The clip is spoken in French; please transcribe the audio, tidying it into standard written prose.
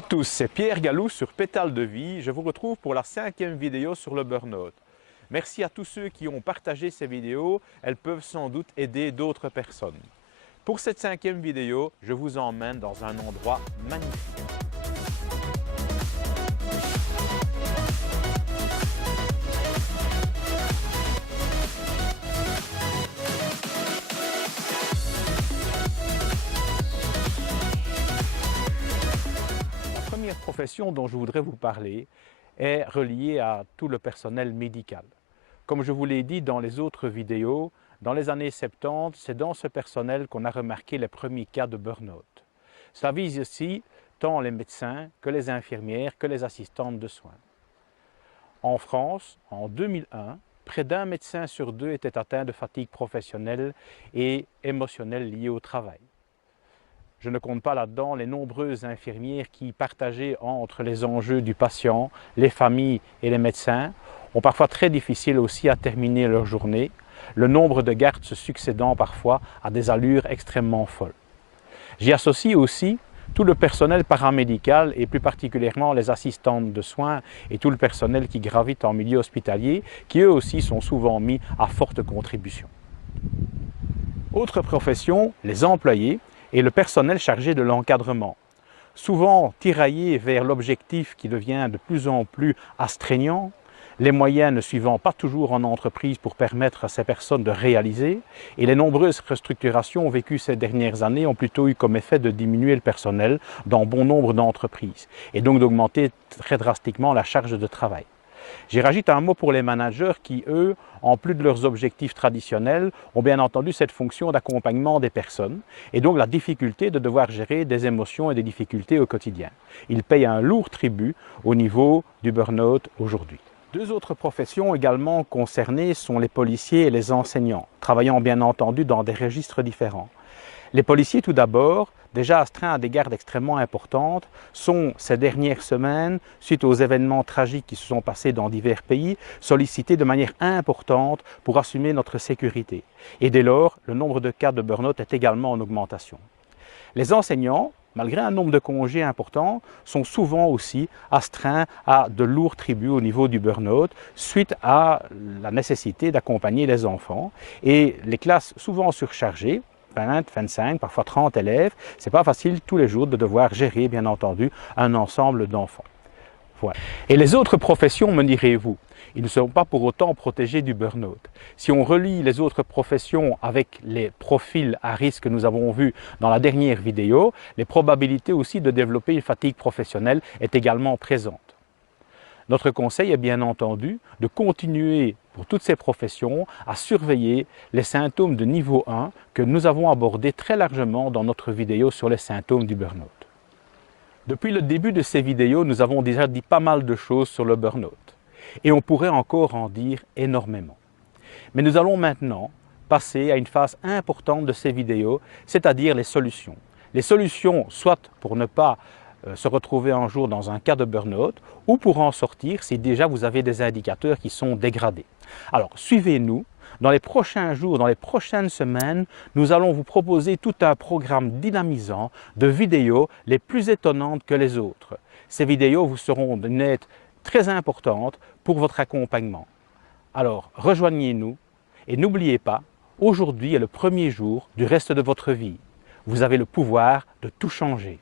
Bonjour à tous, c'est Pierre Gallou sur Pétales de Vie. Je vous retrouve pour la 5e vidéo sur le burn-out. Merci à tous ceux qui ont partagé ces vidéos, elles peuvent sans doute aider d'autres personnes. Pour cette 5e vidéo, je vous emmène dans un endroit magnifique. La première profession dont je voudrais vous parler est reliée à tout le personnel médical. Comme je vous l'ai dit dans les autres vidéos, dans les années 70, c'est dans ce personnel qu'on a remarqué les premiers cas de burn-out. Cela vise aussi tant les médecins que les infirmières que les assistantes de soins. En France, en 2001, près d'un médecin sur deux était atteint de fatigue professionnelle et émotionnelle liée au travail. Je ne compte pas là-dedans les nombreuses infirmières qui, partagées entre les enjeux du patient, les familles et les médecins, ont parfois très difficile aussi à terminer leur journée, le nombre de gardes se succédant parfois à des allures extrêmement folles. J'y associe aussi tout le personnel paramédical et plus particulièrement les assistantes de soins et tout le personnel qui gravite en milieu hospitalier, qui eux aussi sont souvent mis à forte contribution. Autre profession, les employés et le personnel chargé de l'encadrement. Souvent tiraillés vers l'objectif qui devient de plus en plus astreignant, les moyens ne suivant pas toujours en entreprise pour permettre à ces personnes de réaliser, et les nombreuses restructurations vécues ces dernières années ont plutôt eu comme effet de diminuer le personnel dans bon nombre d'entreprises, et donc d'augmenter très drastiquement la charge de travail. J'y rajoute un mot pour les managers qui, eux, en plus de leurs objectifs traditionnels, ont bien entendu cette fonction d'accompagnement des personnes et donc la difficulté de devoir gérer des émotions et des difficultés au quotidien. Ils payent un lourd tribut au niveau du burn-out aujourd'hui. Deux autres professions également concernées sont les policiers et les enseignants, travaillant bien entendu dans des registres différents. Les policiers, tout d'abord, déjà astreints à des gardes extrêmement importantes, sont ces dernières semaines, suite aux événements tragiques qui se sont passés dans divers pays, sollicités de manière importante pour assumer notre sécurité. Et dès lors, le nombre de cas de burn-out est également en augmentation. Les enseignants, malgré un nombre de congés important, sont souvent aussi astreints à de lourds tributs au niveau du burn-out suite à la nécessité d'accompagner les enfants. Et les classes souvent surchargées, 20, 25, parfois 30 élèves, ce n'est pas facile tous les jours de devoir gérer, bien entendu, un ensemble d'enfants. Voilà. Et les autres professions, me direz-vous, ils ne seront pas pour autant protégés du burn-out. Si on relie les autres professions avec les profils à risque que nous avons vus dans la dernière vidéo, les probabilités aussi de développer une fatigue professionnelle est également présente. Notre conseil est bien entendu de continuer pour toutes ces professions à surveiller les symptômes de niveau 1 que nous avons abordés très largement dans notre vidéo sur les symptômes du burn-out. Depuis le début de ces vidéos, nous avons déjà dit pas mal de choses sur le burn-out et on pourrait encore en dire énormément. Mais nous allons maintenant passer à une phase importante de ces vidéos, c'est-à-dire les solutions. Les solutions, soit pour ne pas se retrouver un jour dans un cas de burn-out ou pour en sortir si déjà vous avez des indicateurs qui sont dégradés. Alors suivez-nous, dans les prochains jours, dans les prochaines semaines, nous allons vous proposer tout un programme dynamisant de vidéos les plus étonnantes que les autres. Ces vidéos vous seront d'une aide très importante pour votre accompagnement. Alors rejoignez-nous et n'oubliez pas, aujourd'hui est le premier jour du reste de votre vie. Vous avez le pouvoir de tout changer.